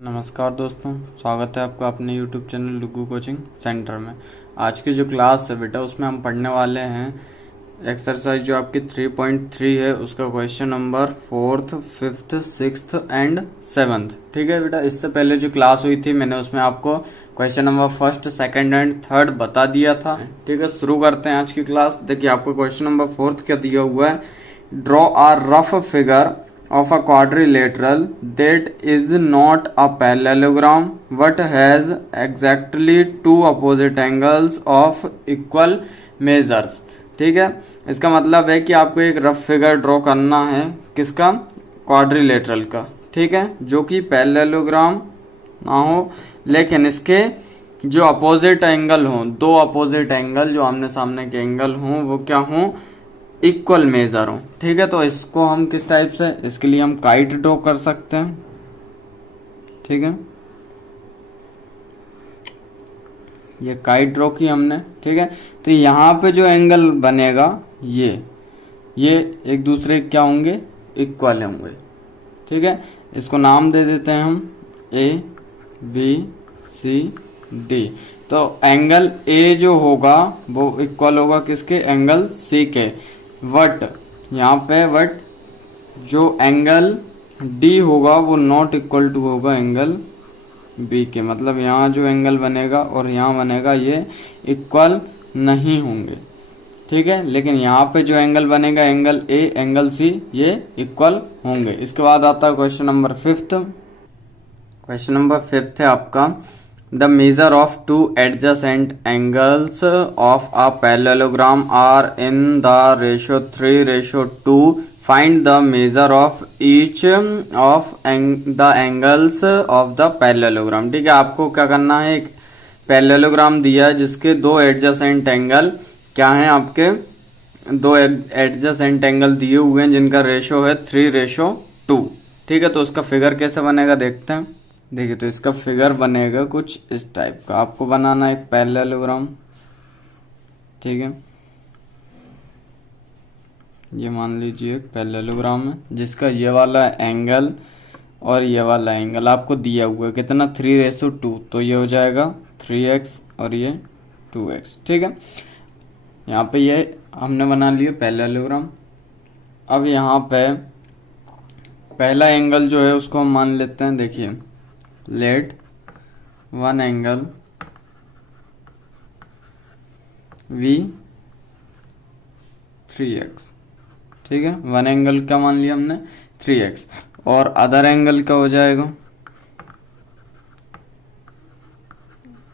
नमस्कार दोस्तों, स्वागत है आपका अपने YouTube channel Lugu coaching centre में। आज की जो क्लास है बेटा, उसमें हम पढ़ने वाले हैं एक्सरसाइज जो आपकी 3.3 है, उसका question number 4th, 5th, 6th and 7th। ठीक है बेटा, इससे पहले जो क्लास हुई थी मैंने उसमें आपको question number 1st, 2nd and 3rd बता दिया था। ठीक है, शुरू करते हैं आज की क्लास। देखिए आपको क्वेश्चन नंबर 4th क्या दिया हुआ है। Draw a rough figure of a quadrilateral that is not a parallelogram but has exactly two opposite angles of equal measures। ठीक है, इसका मतलब है कि आपको एक रफ फिगर ड्रॉ करना है किसका, क्वाड्रिलेटरल का। ठीक है, जो कि पैरेललोग्राम ना हो लेकिन इसके जो अपोजिट एंगल हो, दो अपोजिट एंगल जो आमने सामने के एंगल हों वो क्या हों, इक्वल मेजर हो। ठीक है, तो इसको हम किस टाइप से, इसके लिए हम काइट ड्रॉ कर सकते हैं। ठीक है, ये काइट ड्रॉ की हमने। ठीक है, तो यहाँ पे जो एंगल बनेगा ये एक दूसरे क्या होंगे, इक्वल होंगे। ठीक है, इसको नाम दे देते हैं हम ए बी सी डी। तो एंगल ए जो होगा वो इक्वल होगा किसके, एंगल सी के। वट यहाँ पे वट जो एंगल डी होगा वो नॉट इक्वल टू होगा एंगल बी के। मतलब यहाँ जो एंगल बनेगा और यहाँ बनेगा ये इक्वल नहीं होंगे। ठीक है, लेकिन यहाँ पे जो एंगल बनेगा एंगल ए एंगल सी ये इक्वल होंगे। इसके बाद आता है question number 5th। Question number 5th है आपका, The measure of two adjacent angles of a parallelogram are in the ratio 3:2. Find the measure of each of the angles of the parallelogram। ठीक है, आपको क्या करना है, एक पैरेललोग्राम दिया है जिसके दो एडजेसेंट एंगल क्या हैं, आपके दो एडजेसेंट एंगल दिए हुए हैं जिनका रेशो है 3:2। ठीक है, तो उसका फिगर कैसे बनेगा देखते हैं। देखिए, तो इसका फिगर बनेगा कुछ इस टाइप का। आपको बनाना है एक पैरेललोग्राम। ठीक है, ये मान लीजिए एक पैरेललोग्राम है जिसका ये वाला एंगल और ये वाला एंगल आपको दिया हुआ है कितना, 3:2। तो ये हो जाएगा 3x और ये 2x। ठीक है, यहाँ पे ये हमने बना लिया पैरेललोग्राम। अब यहाँ पे पहला एंगल जो है उसको हम मान लेते हैं। देखिए, late one angle V 3x। ठीक है, वन एंगल का मान लिया हमने 3x और अदर एंगल का हो जाएगा,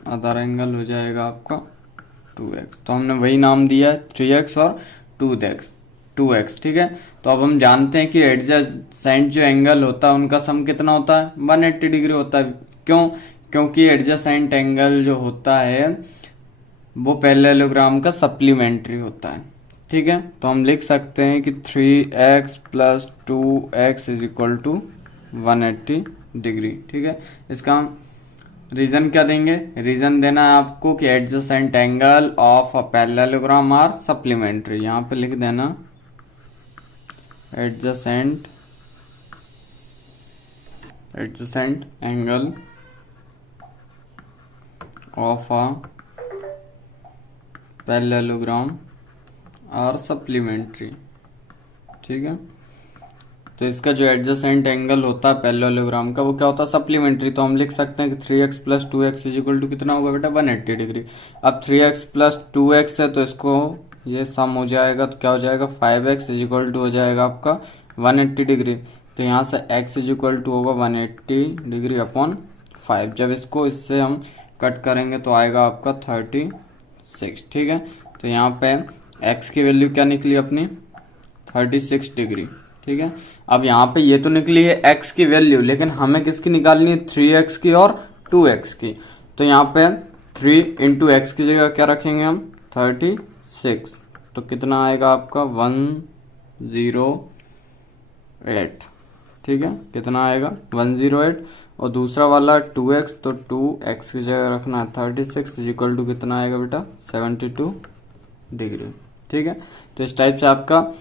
अदर एंगल हो जाएगा आपका 2x। तो हमने वही नाम दिया है 3x और 2x। ठीक है, तो अब हम जानते हैं कि एडजेसेंट जो एंगल होता है उनका सम कितना होता है, 180 डिग्री होता है। क्यों, क्योंकि एडजेसेंट एंगल जो होता है वो पैरेललोग्राम का सप्लीमेंट्री होता है। ठीक है, तो हम लिख सकते हैं कि 3x + 2x = 180 डिग्री। ठीक है, इसका हम रीजन क्या देंगे, रीजन देना है आपको कि adjacent angle of a parallelogram are supplementary. यहाँ पे लिख देना adjacent angle of a parallelogram are supplementary। ठीक है, तो इसका जो एडजेसेंट एंगल होता है पैरेललोग्राम का वो क्या होता है, सप्लीमेंट्री। तो हम लिख सकते हैं कि 3x + 2x = कितना होगा बेटा, 180 डिग्री। अब 3x + 2x है तो इसको ये सम हो जाएगा तो क्या हो जाएगा, 5x = हो जाएगा आपका 180 डिग्री। तो यहाँ से x = होगा 180 डिग्री अपॉन 5। जब इसको इससे हम कट करेंगे तो आएगा आपका 36। ठीक है, तो यहाँ पे x की वैल्यू क्या निकली अपनी, 36 डिग्री। ठीक है, अब यहाँ पे ये तो निकली है x की वैल्यू, लेकिन हमें किसकी निकालनी है, 3x की और 2x की। तो यहाँ पे 3 × x की जगह क्या रखेंगे हम, 36। तो कितना आएगा आपका 108। ठीक है, कितना आएगा 108। और दूसरा वाला 2x, तो 2x की जगह रखना है 36 = कितना आएगा बेटा, 72 डिग्री। ठीक है, तो इस टाइप से आपका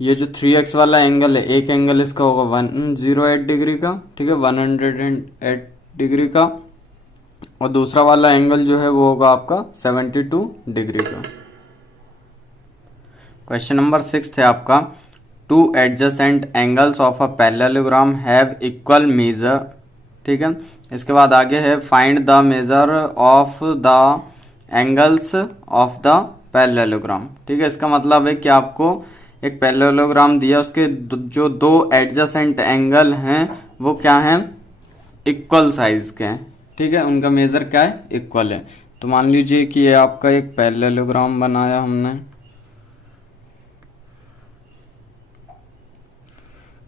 ये जो 3x वाला एंगल है, एक एंगल इसका होगा 108 डिग्री का, ठीक है, 108 डिग्री का, और दूसरा वाला एंगल जो है वो होगा आपका 72 डिग्री का। क्वेश्चन नंबर 6 है आपका, two adjacent angles of a parallelogram have equal major, ठीक है। इसके बाद आगे है find the measure of the angles of the parallelogram, ठीक है। इसका मतलब है कि आपको एक पैरेललोग्राम दिया, उसके जो दो एडजेसेंट एंगल हैं वो क्या हैं, इक्वल साइज के हैं, ठीक है, उनका मेजर क्या है, इक्वल है। तो मान लीजिए कि ये आपका एक पैरेललोग्राम बनाया हमने,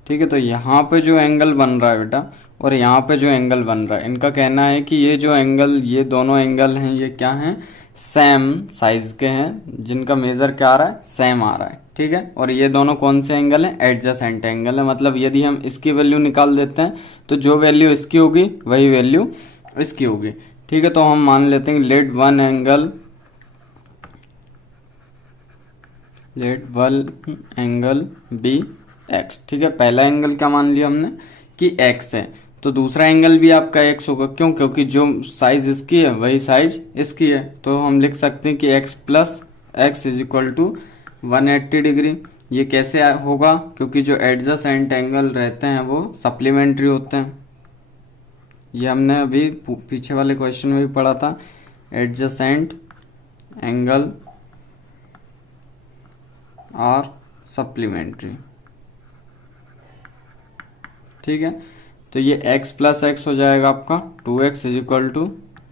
ठीक है। तो यहाँ पे जो एंगल बन रहा है बेटा और यहाँ पे जो एंगल बन रहा है, इनका कहना है कि ये जो एंगल, ये दोनों एंगल हैं, ये क्या हैं, सेम साइज के हैं, जिनका मेजर क्या आ रहा है, सेम आ रहा है, ठीक है। और ये दोनों कौन से एंगल हैं, एडजेसेंट एंगल है। मतलब यदि हम इसकी वैल्यू निकाल देते हैं तो जो वैल्यू इसकी होगी वही वैल्यू इसकी होगी, ठीक है। तो हम मान लेते हैं let one angle be x, ठीक है। पहला एंगल क्या मान लिया हमने कि एक्स है, तो दूसरा एंगल भी आपका एक्स होगा, क्यों, क्योंकि जो साइज इसकी है वही साइज इसकी है। तो हम लिख सकते हैं कि x plus x is equal to 180 degree. ये कैसे होगा, क्योंकि जो एडजेसेंट एंगल रहते हैं वो सप्लीमेंट्री होते हैं। ये हमने अभी पीछे वाले क्वेश्चन में भी पढ़ा था, एडजेसेंट एंगल आर सप्लीमेंट्री, ठीक है। तो ये x प्लस एक्स हो जाएगा आपका 2x is equal to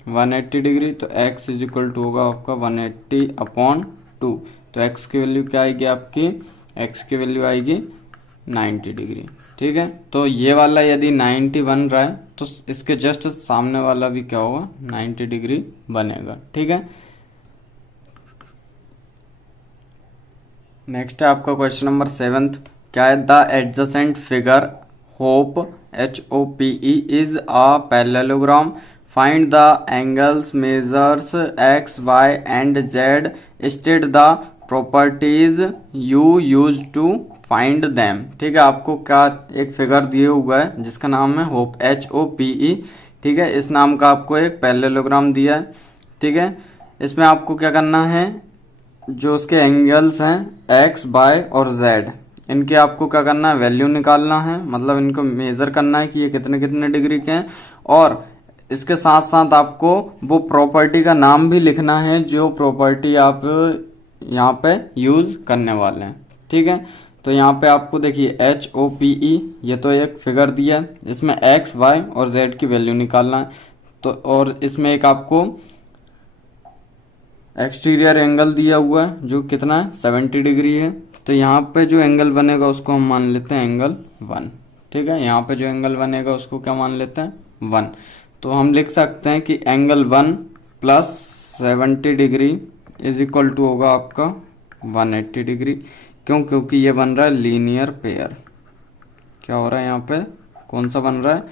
180 degree, तो x इज इक्वल टू होगा आपका 180/2। तो x की वैल्यू क्या आएगी आपकी, x की वैल्यू आएगी 90 डिग्री, ठीक है। तो ये वाला यदि 90 बन रहा है तो इसके जस्ट सामने वाला भी क्या होगा, 90 डिग्री बनेगा, ठीक है। नेक्स्ट है आपका क्वेश्चन नंबर 7, क्या है, the adjacent figure hope HOPE is a parallelogram. Find the angles, measures x, y and z. State the properties you use to find them. ठीक है, आपको क्या एक फिगर दिए हुआ है जिसका नाम है होप HOPE, ठीक है। इस नाम का आपको एक पैरेललोग्राम दिया है, ठीक है। इसमें आपको क्या करना है, जो उसके एंगल्स हैं x, y और z, इनके आपको क्या करना है, वैल्यू निकालना है, मतलब इनको मेजर करना है कि ये कितने कितने डिग्री के हैं। और इसके साथ साथ आपको वो प्रॉपर्टी का नाम भी लिखना है जो प्रॉपर्टी आप यहाँ पे यूज करने वाले हैं, ठीक है। तो यहाँ पे आपको देखिए HOPE, ये तो एक फिगर दिया है, इसमें x, y और z की वैल्यू निकालना है। तो और इसमें एक आपको एक्सटीरियर एंगल दिया हुआ है जो कितना है, 70 डिग्री है। तो यहाँ पे जो एंगल बनेगा उसको हम मान लेते हैं एंगल 1, ठीक है। यहाँ पे जो एंगल बनेगा उसको क्या मान लेते हैं, 1। तो हम लिख सकते हैं कि angle 1 plus 70 degree is equal to होगा आपका 180 डिग्री। क्यों, क्योंकि ये बन रहा है लीनियर पेयर। क्या हो रहा है यहाँ पे, कौन सा बन रहा है,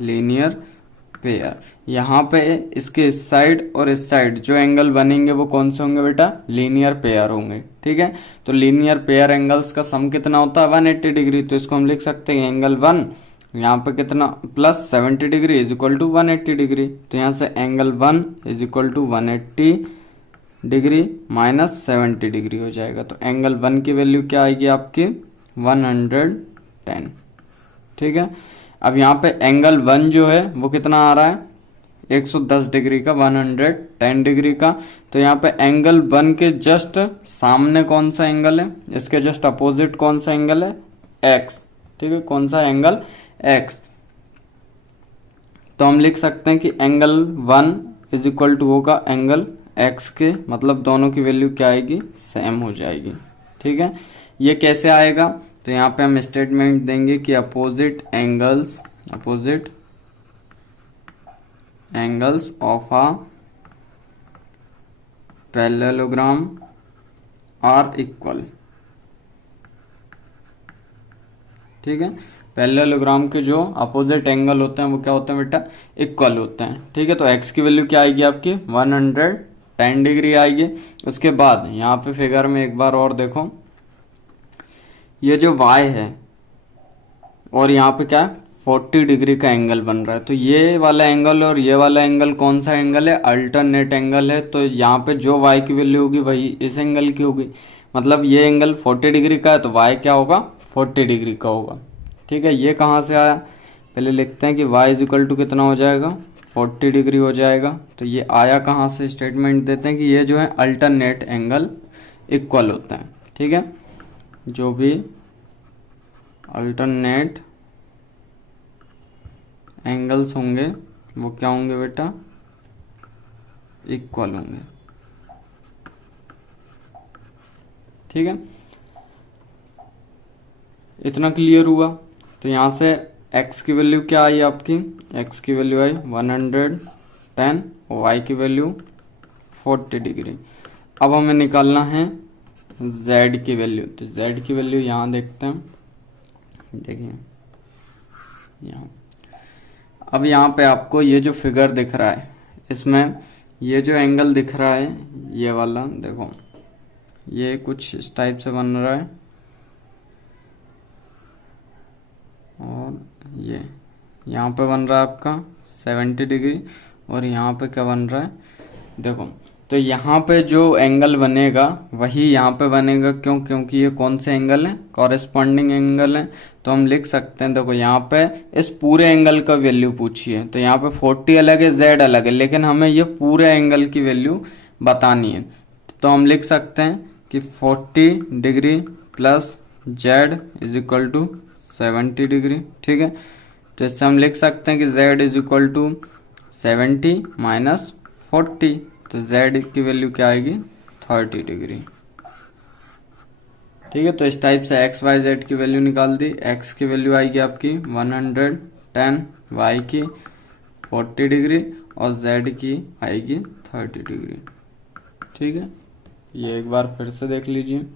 लीनियर पेयर। यहाँ पे इसके इस साइड और इस साइड जो एंगल बनेंगे वो कौन से होंगे बेटा, लीनियर पेयर होंगे, ठीक है। तो लीनियर पेयर एंगल्स का सम कितना होता है, 180 डिग्री। तो इसको हम लिख सकते हैं एंगल 1 यहाँ पे कितना, plus 70 degree is equal to 180 degree. तो यहाँ से angle 1 is equal to 180 degree minus 70 degree हो जाएगा। तो एंगल 1 की वैल्यू क्या आएगी आपकी, 110, ठीक है। अब यहाँ पे एंगल 1 जो है वो कितना आ रहा है, 110 डिग्री का, 110 डिग्री का। तो यहाँ पे एंगल 1 के जस्ट सामने कौन सा एंगल है, इसके जस्ट अपोजिट कौन सा एंगल है, x, ठीक है। कौन सा एंगल, x। तो हम लिख सकते हैं कि एंगल 1 इज इक्वल टू होगा एंगल x के, मतलब दोनों की वैल्यू क्या आएगी, सेम हो जाएगी, ठीक है। ये कैसे आएगा, तो यहाँ पे हम स्टेटमेंट देंगे कि opposite angles of a parallelogram are equal, ठीक है। पैरेललोग्राम के जो अपोजिट एंगल होते हैं वो क्या होते हैं बेटा, इक्वल होते हैं, ठीक है। तो x की वैल्यू क्या आएगी आपकी, 110 डिग्री आएगी। उसके बाद यहाँ पे फिगर में एक बार और देखो, ये जो y है और यहाँ पे क्या है 40 डिग्री का एंगल बन रहा है, तो ये वाला एंगल और ये वाला एंगल कौन सा एंगल है, अल्टरनेट एंगल है। तो यहाँ पे जो y की वैल्यू होगी वही इस एंगल की होगी, मतलब ये एंगल 40 डिग्री का है तो y क्या होगा 40 डिग्री का होगा। ठीक है, ये कहाँ से आया, पहले लिखते हैं कि y इज इक्वल टू कितना हो जाएगा 40 डिग्री हो जाएगा। तो ये आया कहाँ से, स्टेटमेंट देते हैं कि ये जो है अल्टरनेट एंगल इक्वल होते हैं। ठीक है, जो भी अल्टरनेट एंगल्स होंगे वो क्या होंगे बेटा, इक्वल होंगे। ठीक है, इतना क्लियर हुआ। तो यहाँ से x की वैल्यू क्या आई आपकी, x की वैल्यू आई 110 और y की वैल्यू 40 डिग्री। अब हमें निकालना है z की वैल्यू, तो z की वैल्यू यहाँ देखते हैं, देखिए यहाँ। अब यहाँ पे आपको ये जो फिगर दिख रहा है इसमें ये जो एंगल दिख रहा है ये वाला, देखो ये कुछ इस टाइप से बन रहा है और ये यहाँ पे बन रहा है आपका 70 डिग्री और यहाँ पे क्या बन रहा है देखो। तो यहाँ पे जो एंगल बनेगा वही यहाँ पे बनेगा, क्यों, क्योंकि ये कौन से एंगल है, कॉरेस्पॉन्डिंग एंगल है। तो हम लिख सकते हैं, देखो यहाँ पे इस पूरे एंगल का वैल्यू पूछी है, तो यहाँ पे 40 अलग है, z अलग है, लेकिन हमें ये पूरे एंगल की वैल्यू बतानी है। तो हम लिख सकते हैं कि 40 degree plus z is equal to 70 degree. ठीक है, तो इससे हम लिख सकते हैं कि z is equal to 70 minus 40, तो z की वैल्यू क्या आएगी 30 डिग्री। ठीक है, तो इस टाइप से x y z की वैल्यू निकाल दी। x की वैल्यू आएगी आपकी 110, y की 40 डिग्री और z की आएगी 30 डिग्री। ठीक है, ये एक बार फिर से देख लीजिए।